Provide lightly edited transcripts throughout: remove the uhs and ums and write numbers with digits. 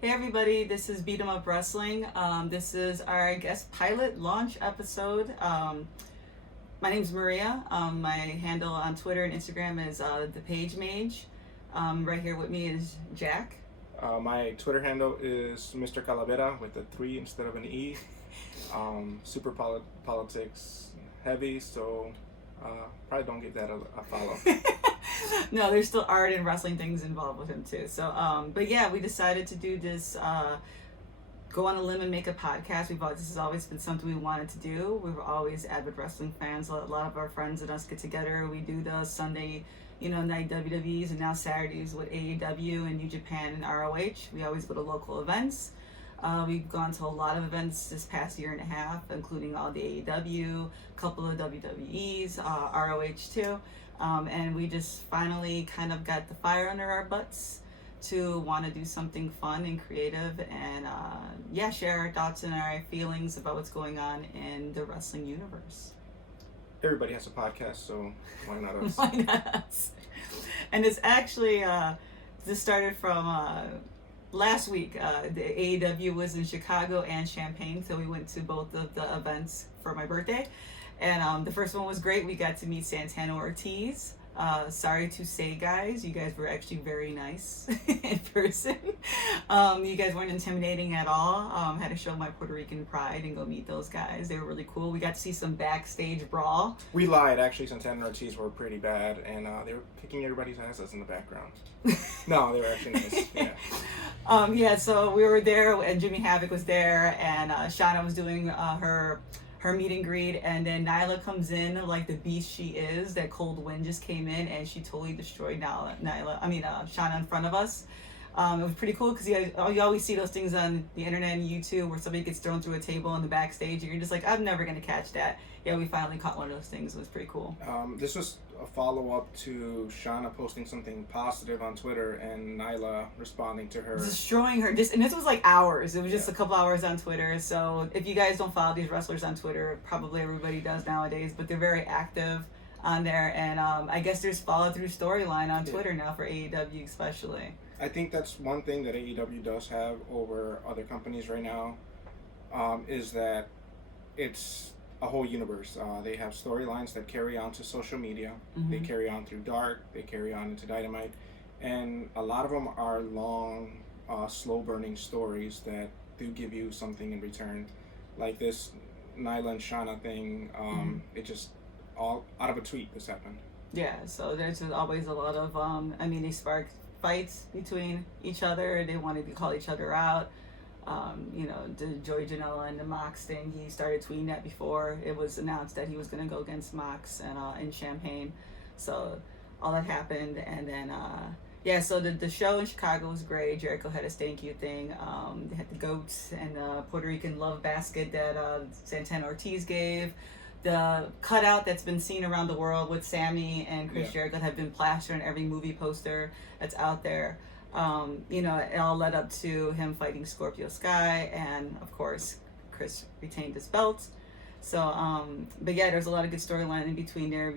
Hey everybody, this is Beat 'em Up Wrestling. This is our, I guess, pilot launch episode. My name's Maria. My handle on Twitter and Instagram is the Page Mage. Right here with me is Jack. My Twitter handle is Mr. Calavera with a 3 instead of an E. Super politics heavy, so probably don't give that a follow. No, there's still art and wrestling things involved with him too. So, but yeah, we decided to do this, go on a limb and make a podcast. This has always been something we wanted to do. We were always avid wrestling fans. A lot of our friends and us get together. We do the Sunday, night WWEs, and now Saturdays with AEW and New Japan and ROH. We always go to local events. We've gone to a lot of events this past year and a half, including all the AEW, a couple of WWEs, ROH too. And we just finally kind of got the fire under our butts to want to do something fun and creative and share our thoughts and our feelings about what's going on in the wrestling universe. Everybody has a podcast, so why not us? Why not us? And it's actually, this started from last week. The AEW was in Chicago and Champaign, so we went to both of the events for my birthday. And the first one was great. We got to meet Santana Ortiz. Sorry to say, guys, you guys were actually very nice in person. You guys weren't intimidating at all. Had to show my Puerto Rican pride and go meet those guys. They were really cool. We got to see some backstage brawl. We lied. Actually, Santana Ortiz were pretty bad, and they were kicking everybody's asses in the background. No, they were actually nice. Yeah. So we were there, and Jimmy Havoc was there, and Shauna was doing her meet and greet, and then Nyla comes in like the beast she is. That cold wind just came in and she totally destroyed Shauna in front of us. It was pretty cool because you always see those things on the internet and YouTube where somebody gets thrown through a table in the backstage and you're just like, I'm never going to catch that. Yeah, we finally caught one of those things. It was pretty cool. This was a follow-up to Shauna posting something positive on Twitter and Nyla responding to her. Destroying her. And this was like hours. It was just a couple hours on Twitter. So if you guys don't follow these wrestlers on Twitter, probably everybody does nowadays, but they're very active on there. And I guess there's follow-through storyline on Twitter now for AEW especially. I think that's one thing that AEW does have over other companies right now, is that it's a whole universe. They have storylines that carry on to social media. Mm-hmm. They carry on through Dark. They carry on into Dynamite. And a lot of them are long, slow-burning stories that do give you something in return. Like this Nyla and Shauna thing, it just, all out of a tweet, this happened. Yeah, so there's always a lot of, they spark fights between each other. They wanted to call each other out. The Joey Janela and the Mox thing, he started tweeting that before it was announced that he was going to go against Mox and in Champaign. So all that happened, and then so the show in Chicago was great. Jericho had a thank you thing. They had the goats and the Puerto Rican love basket that Santana Ortiz gave. The cutout that's been seen around the world with Sammy and Chris Jericho have been plastered on every movie poster that's out there. It all led up to him fighting Scorpio Sky, and of course, Chris retained his belt. So, there's a lot of good storyline in between there.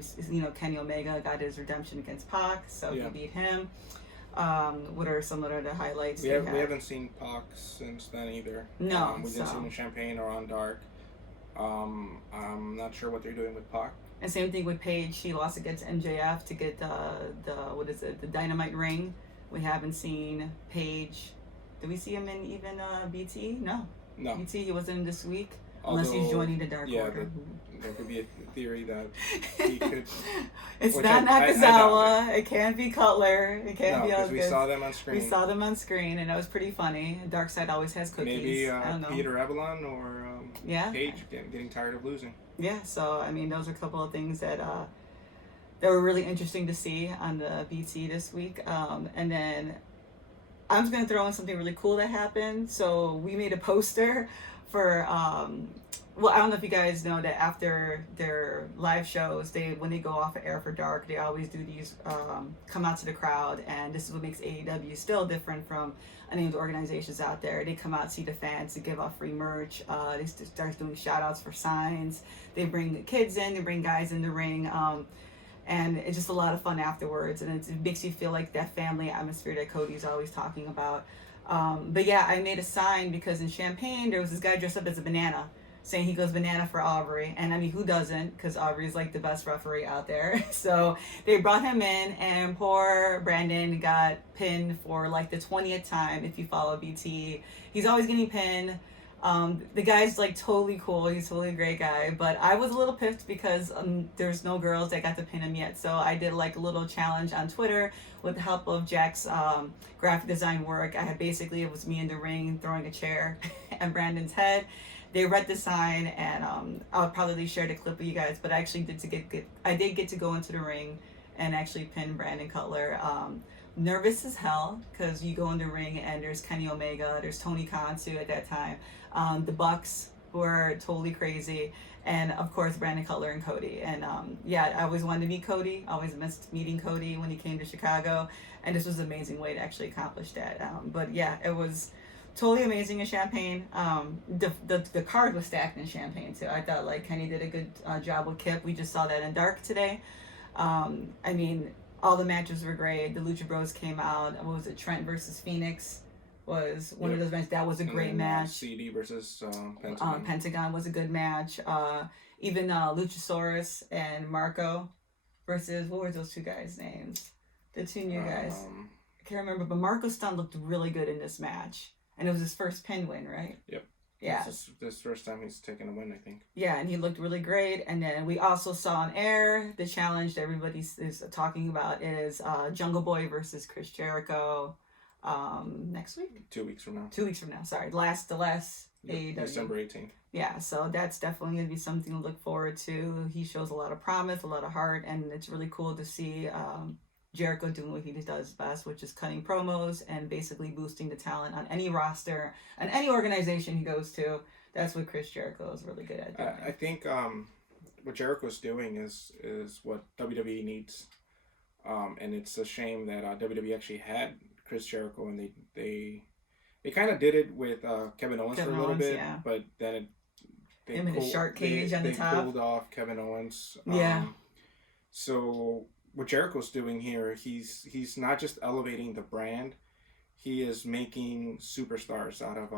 Kenny Omega got his redemption against Pac, so he beat him. What are some of the highlights? We haven't seen Pac since then either. No, we didn't see him in Champaign or on Dark. I'm not sure what they're doing with Pac. And same thing with Paige. She lost against MJF to get the Dynamite ring. We haven't seen Paige. Did we see him in even BT? No. BT, he wasn't in this week. Unless he's joining the Dark Order. There could be a theory that he could... It's not Nakazawa. It can't be Cutler. It can't be all good. We saw them on screen. We saw them on screen, and that was pretty funny. Darkseid always has cookies. Maybe I don't know. Peter Avalon or Paige getting tired of losing. Yeah, so, those are a couple of things that were really interesting to see on the BT this week. And then I'm just going to throw in something really cool that happened. So we made a poster for, I don't know if you guys know that after their live shows, when they go off of air for Dark, they always do these, come out to the crowd. And this is what makes AEW still different from any of the organizations out there. They come out, see the fans, they give out free merch. They start doing shout outs for signs. They bring the kids in, they bring guys in the ring. And it's just a lot of fun afterwards, and it makes you feel like that family atmosphere that Cody's always talking about. But yeah, I made a sign because in Champaign there was this guy dressed up as a banana, saying he goes banana for Aubrey, and I mean who doesn't? Because Aubrey's like the best referee out there. So they brought him in, and poor Brandon got pinned for like the 20th time. If you follow BT, he's always getting pinned. The guy's like totally cool. He's totally a great guy. But I was a little pissed because there's no girls that got to pin him yet. So I did like a little challenge on Twitter with the help of Jack's graphic design work. I had basically, it was me in the ring throwing a chair at Brandon's head. They read the sign, and I'll probably share the clip with you guys. But I actually I did get to go into the ring and actually pin Brandon Cutler. Nervous as hell because you go in the ring and there's Kenny Omega, there's Tony Khan too at that time, the Bucks who are totally crazy, and of course Brandon Cutler and Cody. And yeah, I always wanted to meet Cody. I always missed meeting Cody when he came to Chicago, and this was an amazing way to actually accomplish that. But yeah, it was totally amazing in Champaign. The card was stacked in Champaign too. I thought like Kenny did a good job with Kip. We just saw that in Dark today. I mean, all the matches were great. The Lucha Bros came out. What was it? Trent versus Phoenix was one of those matches. That was a great match. CD versus Pentagon. Pentagon was a good match. Even Luchasaurus and Marco versus, what were those two guys' names? The two new guys. I can't remember, but Marco Stunt looked really good in this match. And it was his first pin win, right? Yep. Yeah. This first time he's taken a win, I think. Yeah, and he looked really great. And then we also saw on air the challenge that everybody is talking about is Jungle Boy versus Chris Jericho next week? 2 weeks from now. 2 weeks from now, sorry. The last AEW. December 18th. Yeah, so that's definitely going to be something to look forward to. He shows a lot of promise, a lot of heart, and it's really cool to see Jericho doing what he does best, which is cutting promos and basically boosting the talent on any roster and any organization he goes to. That's what Chris Jericho is really good at doing. I think what Jericho's doing is what WWE needs, and it's a shame that WWE actually had Chris Jericho, and they kind of did it with Kevin Owens for a little bit, yeah. But then they him in the shark cage on the top. They pulled off Kevin Owens. Yeah. So what Jericho's doing here, he's not just elevating the brand, he is making superstars out of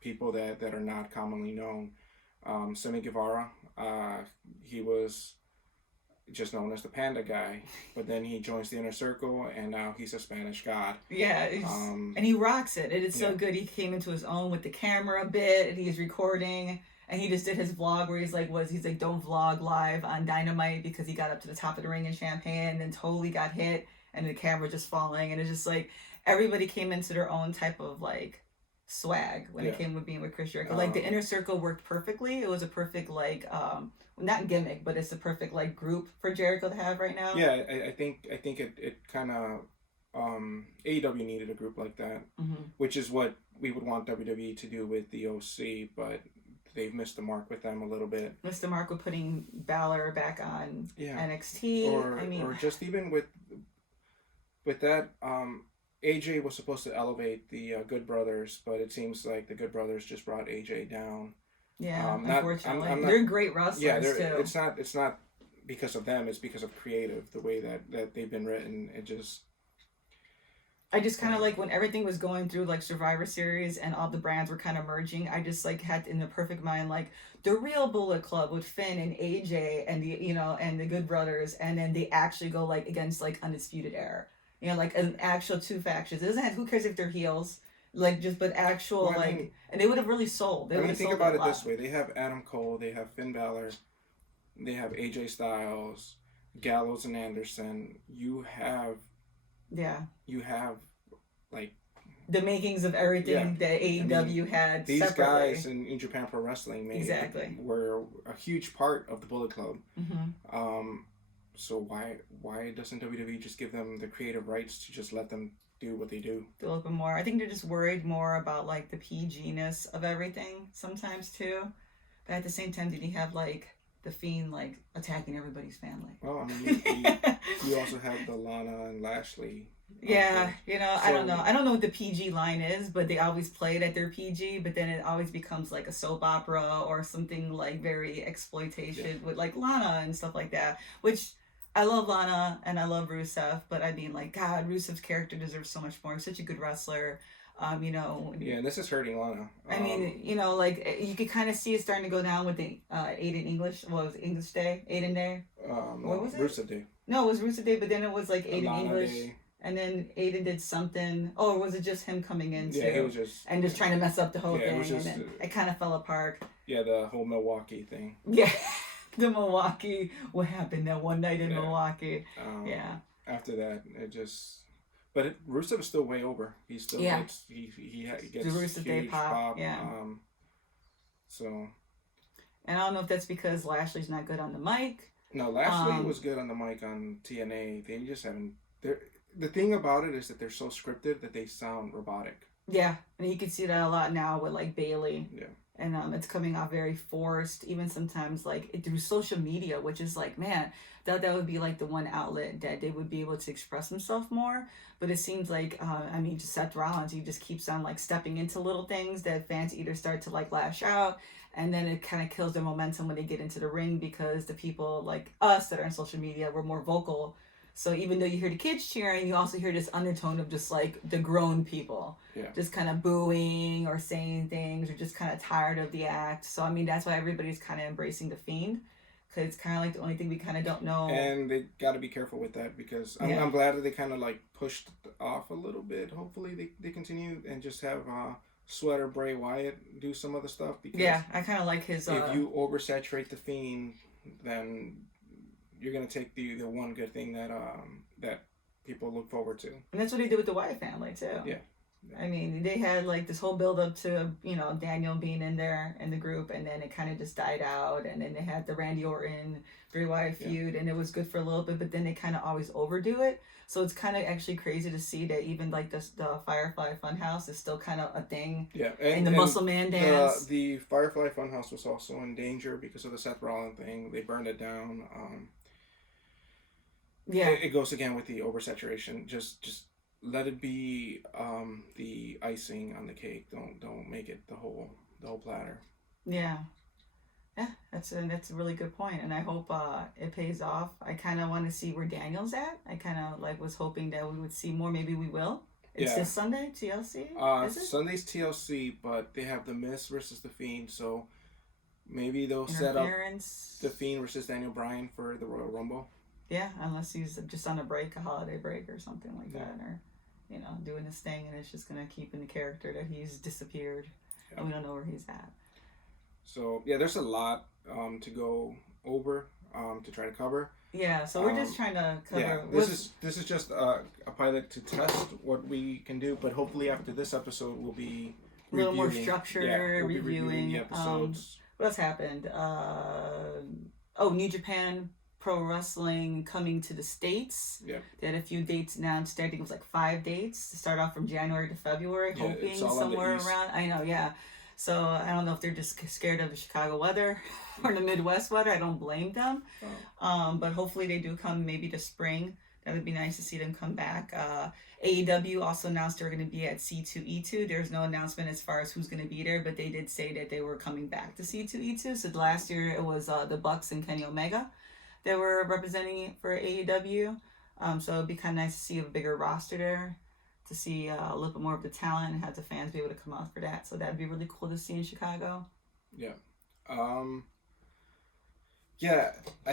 people that are not commonly known. Sammy Guevara, he was just known as the Panda Guy, but then he joins the Inner Circle, and now he's a Spanish God. Yeah, and he rocks it. It is so good. He came into his own with the camera a bit, and he's recording. And he just did his vlog where he's like, don't vlog live on Dynamite because he got up to the top of the ring in Champaign and then totally got hit and the camera just falling. And it's just like everybody came into their own type of like swag when it came with being with Chris Jericho. Like the Inner Circle worked perfectly. It was a perfect like, not gimmick, but it's a perfect like group for Jericho to have right now. Yeah, I think it kind of AEW needed a group like that, which is what we would want WWE to do with the OC, but they've missed the mark with them a little bit. Missed the mark with putting Balor back on NXT. Or just even with that, AJ was supposed to elevate the Good Brothers, but it seems like the Good Brothers just brought AJ down. Yeah, unfortunately. They're great wrestlers, too. It's not because of them, it's because of creative, the way that they've been written. I just kind of like when everything was going through like Survivor Series and all the brands were kind of merging, I just like had in the perfect mind like the real Bullet Club with Finn and AJ and and the Good Brothers, and then they actually go like against like Undisputed Era, like an actual two factions. It doesn't have, who cares if they're heels, like just but actual and they would have really sold. Think about it this way: they have Adam Cole, they have Finn Balor, they have AJ Styles, Gallows and Anderson. You have like the makings of everything that AEW had. These separately. guys in New Japan Pro Wrestling were a huge part of the Bullet Club. So why doesn't WWE just give them the creative rights to just let them do what they do? A little bit more. I think they're just worried more about like the PG-ness of everything sometimes too. But at the same time, did he have like the Fiend like attacking everybody's family? Well, I mean, you also have the Lana and Lashley. Yeah, I don't know. I don't know what the PG line is, but they always play it at their PG, but then it always becomes like a soap opera or something like very exploitation with like Lana and stuff like that, which I love Lana and I love Rusev, but I mean like, God, Rusev's character deserves so much more. He's such a good wrestler. Yeah, and this is hurting Lana. I mean, like you could kind of see it starting to go down with the Aiden English. What was it, English Day? Aiden Day? What was it? Rusev Day. No, it was Rusev Day, but then it was like Aiden Lana English. Day. And then Aiden did something. Oh, or was it just him coming in too? Yeah, he was just... And just trying to mess up the whole thing. It was just, and then it kind of fell apart. Yeah, the whole Milwaukee thing. Yeah, the Milwaukee. What happened that one night in Milwaukee? Yeah. After that, it just... But Rusev is still way over. He still gets... He gets the Rusev Day pop. Yeah. So... And I don't know if that's because Lashley's not good on the mic. No, Lashley was good on the mic on TNA. They just haven't... The thing about it is that they're so scripted that they sound robotic. Yeah, and you can see that a lot now with like Bailey. Yeah. And it's coming off very forced, even sometimes like through social media, which is like, man, that would be like the one outlet that they would be able to express themselves more. But it seems like, just Seth Rollins, he just keeps on like stepping into little things that fans either start to like lash out, and then it kind of kills their momentum when they get into the ring, because the people like us that are on social media, we're more vocal. So even though you hear the kids cheering, you also hear this undertone of just like the grown people, just kind of booing or saying things, or just kind of tired of the act. So I mean, that's why everybody's kind of embracing the Fiend, because it's kind of like the only thing we kind of don't know. And they got to be careful with that, because I'm glad that they kind of like pushed off a little bit. Hopefully they continue and just have Sweater Bray Wyatt do some other stuff. Because I kind of like his. If you oversaturate the Fiend, then you're gonna take the one good thing that people look forward to. And that's what they did with the Wyatt family too. Yeah. I mean, they had like this whole build up to Daniel being in there in the group, and then it kind of just died out, and then they had the Randy Orton Bray Wyatt feud, and it was good for a little bit, but then they kind of always overdo it. So it's kind of actually crazy to see that even like the Firefly Funhouse is still kind of a thing. Yeah, and the Muscle Man dance. The Firefly Funhouse was also in danger because of the Seth Rollins thing. They burned it down. It goes again with the oversaturation. Just let it be the icing on the cake. Don't make it the whole platter. Yeah, that's a really good point, and I hope it pays off. I kind of want to see where Daniel's at. I kind of like was hoping that we would see more. Maybe we will. It's this Sunday, TLC. Sunday's TLC, but they have The Miz versus The Fiend, so maybe they'll set up The Fiend versus Daniel Bryan for the Royal Rumble. Yeah, unless he's just on a holiday break or something like that, or doing his thing, and it's just gonna keep in the character that he's disappeared, and we don't know where he's at. So there's a lot to go over to try to cover. Yeah, so we're just trying to cover. Yeah, this is just a pilot to test what we can do, but hopefully after this episode we'll be a little more structured, we'll reviewing the episodes. What else happened? New Japan Pro Wrestling coming to the States. Yeah. They had a few dates announced. I think it was like 5 dates to start off from January to February, hoping somewhere around. I know, yeah. So I don't know if they're just scared of the Chicago weather or the Midwest weather. I don't blame them. But hopefully they do come maybe this spring. That would be nice to see them come back. AEW also announced they're going to be at C2E2. There's no announcement as far as who's going to be there, but they did say that they were coming back to C2E2. So last year it was the Bucks and Kenny Omega that were representing for AEW. So it'd be kind of nice to see a bigger roster there, to see a little bit more of the talent and have the fans be able to come out for that. So that'd be really cool to see in Chicago. Yeah. I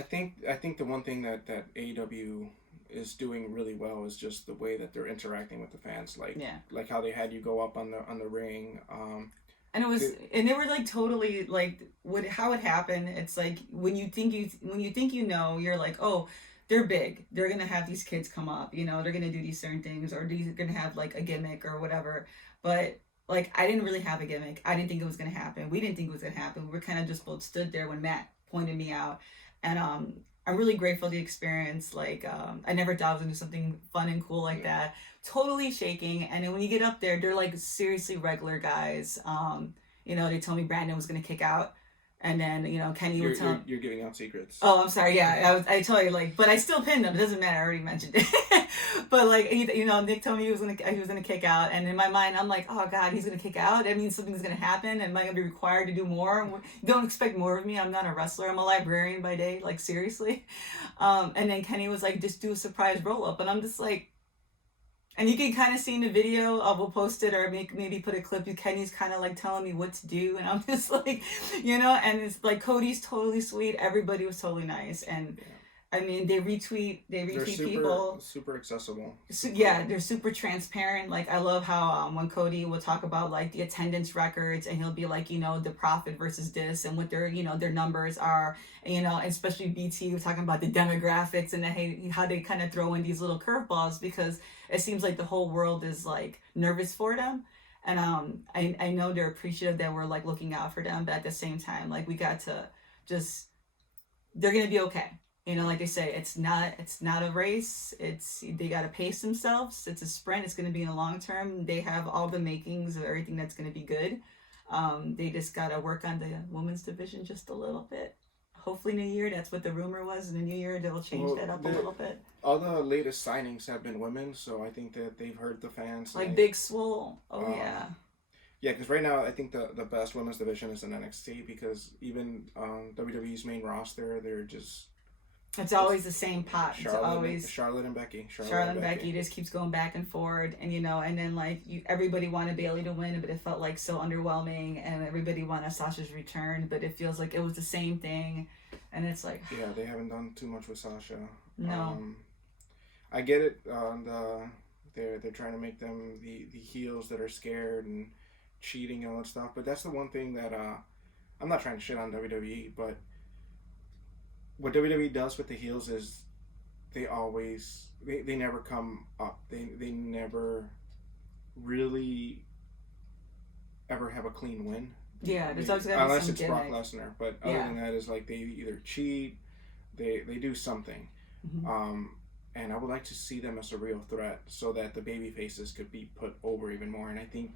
think the one thing that AEW is doing really well is just the way that they're interacting with the fans, like how they had you go up on the ring. And it was, and they were like totally like how it happened. It's like when you think you're like, oh, they're big. They're gonna have these kids come up. They're gonna do these certain things, or they're gonna have like a gimmick or whatever. But like I didn't really have a gimmick. I didn't think it was gonna happen. We didn't think it was gonna happen. We were kind of just both stood there when Matt pointed me out, and I'm really grateful for the experience. Like I never thought I was gonna do something fun and cool like that. Totally shaking, and then when you get up there, they're like seriously regular guys. They told me Brandon was gonna kick out, and then Kenny would tell. You're giving out secrets. Oh, I'm sorry. Yeah, I told you but I still pinned him. It doesn't matter. I already mentioned it. But like Nick told me he was gonna kick out, and in my mind I'm like, oh God, he's gonna kick out. That means something's gonna happen. Am I gonna be required to do more? Don't expect more of me. I'm not a wrestler. I'm a librarian by day. Like seriously. And then Kenny was like, just do a surprise roll up, and I'm just like. And you can kind of see in the video, we'll post it or maybe put a clip. Kenny's kind of like telling me what to do, and I'm just like, and it's like Cody's totally sweet. Everybody was totally nice, and I mean they retweet They're people. Super accessible. Yeah, they're super transparent. Like I love how when Cody will talk about like the attendance records, and he'll be like, the profit versus this, and what their their numbers are. And, especially BT was talking about the demographics and how they kind of throw in these little curveballs, because it seems like the whole world is like nervous for them. And I know they're appreciative that we're like looking out for them, but at the same time, like we got to they're gonna be okay. Like they say, it's not a race. They got to pace themselves. It's a sprint. It's going to be in the long term. They have all the makings of everything that's going to be good. They just got to work on the women's division just a little bit. Hopefully New Year, that's what the rumor was. In the New Year, they'll change that up a little bit. All the latest signings have been women, so I think that they've heard the fans. Like Big Swole. Oh, yeah. Yeah, because right now I think the best women's division is in NXT, because even WWE's main roster, they're just... It's always the same pot. Charlotte and Becky. Charlotte and Becky just keeps going back and forward, and and then like everybody wanted Bayley to win, but it felt like so underwhelming, and everybody wanted Sasha's return, but it feels like it was the same thing, and it's like they haven't done too much with Sasha. No, I get it. They're trying to make them the heels that are scared and cheating and all that stuff, but that's the one thing that I'm not trying to shit on WWE, but what WWE does with the heels is they never come up. They never really ever have a clean win. Yeah, there's always gotta be unless some it's gimmick. Brock Lesnar, but other than that is like they either cheat, they do something. Mm-hmm. And I would like to see them as a real threat so that the baby faces could be put over even more. And I think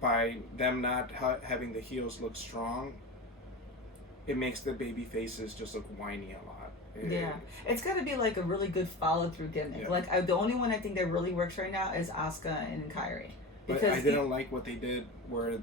by them not having the heels look strong, it makes the baby faces just look whiny a lot. It's got to be like a really good follow through gimmick. Like the only one I think that really works right now is Asuka and Kairi. But I didn't like what they did, where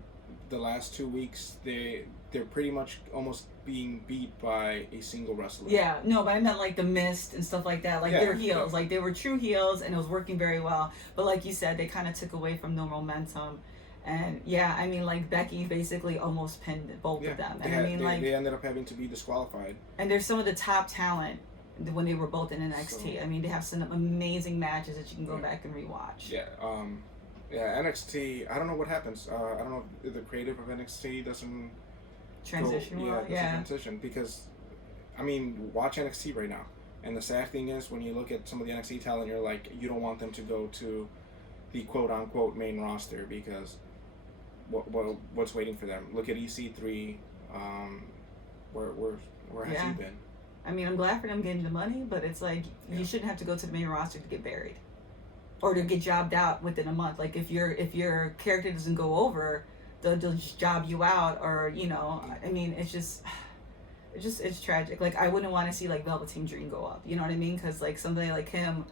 the last 2 weeks they're pretty much almost being beat by a single wrestler. Yeah, no, but I meant like the Mist and stuff like that. Like they're heels, like they were true heels, and it was working very well. But like you said, they kind of took away from the momentum. And I mean, like Becky basically almost pinned both of them. And they ended up having to be disqualified. And they're some of the top talent when they were both in NXT. So, I mean, they have some amazing matches that you can go back and rewatch. NXT. I don't know what happens. I don't know if the creative of NXT doesn't transition. Transition, because I mean, watch NXT right now. And the sad thing is, when you look at some of the NXT talent, you're like, you don't want them to go to the quote unquote main roster, because what's waiting for them? Look at EC3. Where has he been? I mean, I'm glad for them getting the money, but it's like you shouldn't have to go to the main roster to get buried, or to get jobbed out within a month. Like if your character doesn't go over, they'll just job you out, or I mean, it's tragic. Like I wouldn't want to see like Velveteen Dream go up. You know what I mean? Because like somebody like him.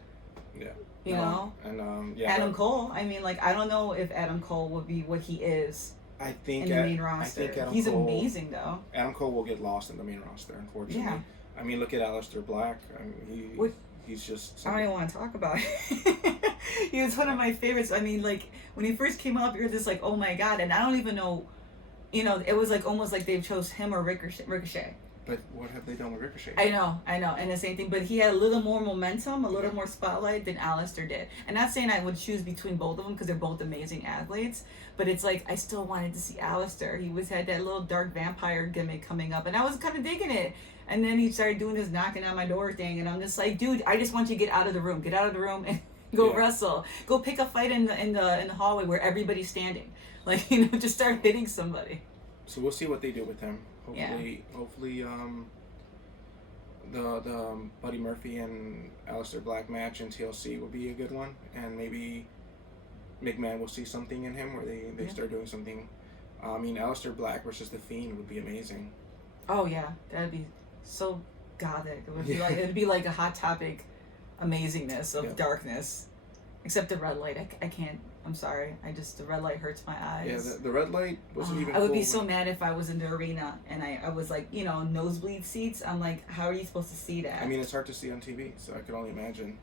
Yeah. You know, and Adam Cole. I mean, like I don't know if Adam Cole would be what he is. I think in the main roster. He's amazing though. Adam Cole will get lost in the main roster, unfortunately. Yeah. I mean, look at Aleister Black. I mean, he's just. I don't even want to talk about it. He was one of my favorites. I mean, like when he first came up, you're just like, oh my god, and I don't even know. It was like almost like they chose him or Ricochet. But what have they done with Ricochet? I know, and the same thing. But he had a little more momentum, a little more spotlight than Aleister did. And not saying I would choose between both of them, because they're both amazing athletes. But it's like I still wanted to see Aleister. He had that little dark vampire gimmick coming up, and I was kind of digging it. And then he started doing his knocking on my door thing, and I'm just like, dude, I just want you to get out of the room, and go wrestle, go pick a fight in the hallway where everybody's standing, like just start hitting somebody. So we'll see what they do with him. Hopefully, the Buddy Murphy and Aleister Black match in TLC will be a good one, and maybe McMahon will see something in him where they start doing something. I mean, Aleister Black versus The Fiend would be amazing. Oh yeah, that'd be so gothic. It'd be like a Hot Topic amazingness of darkness, except the red light. I can't. I'm sorry. The red light hurts my eyes. Yeah, the red light wasn't even. I would be so mad if I was in the arena and I was like, nosebleed seats. I'm like, how are you supposed to see that? I mean, it's hard to see on TV, so I could only imagine.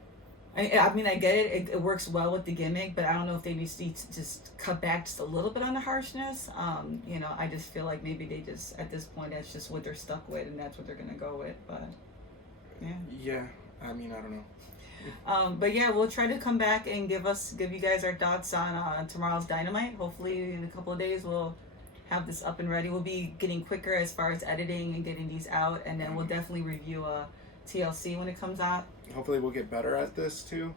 I mean, I get it. It works well with the gimmick, but I don't know if they need to just cut back just a little bit on the harshness. You know, I just feel like maybe they just, at this point, that's just what they're stuck with, and that's what they're going to go with. But, yeah. Yeah, I mean, I don't know. But yeah, we'll try to come back and give you guys our thoughts on tomorrow's Dynamite. Hopefully, in a couple of days, we'll have this up and ready. We'll be getting quicker as far as editing and getting these out, and then we'll definitely review TLC when it comes out. Hopefully we'll get better at this too,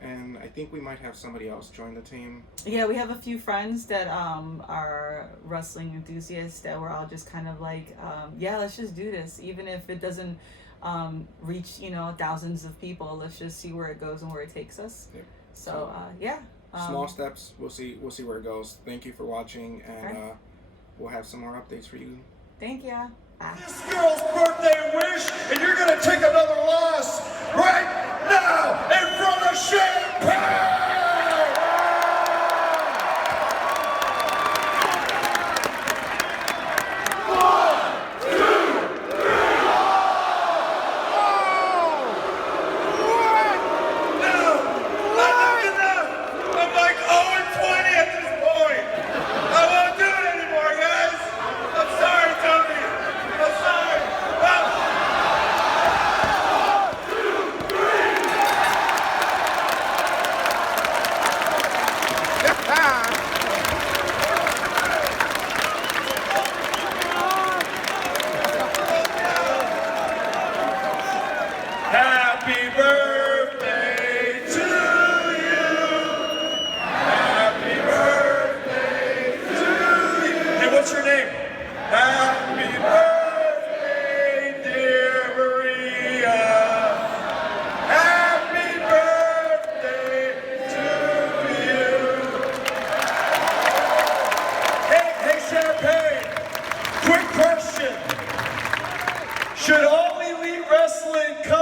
and I think we might have somebody else join the team. Yeah, we have a few friends that are wrestling enthusiasts that we're all just kind of like, yeah, let's just do this, even if it doesn't reach, you know, thousands of people. Let's just see where it goes and where it takes us. Yep. So yeah, small steps. We'll see where it goes. Thank you for watching, and okay. We'll have some more updates for you. Thank you. This girl's birthday wish, and you're gonna take another loss right now in front of Champagne! Happy birthday to you. Happy birthday to you. Hey, what's your name? Happy birthday, dear Maria. Happy birthday to you. Hey, Champagne. Quick question. Should all elite wrestling come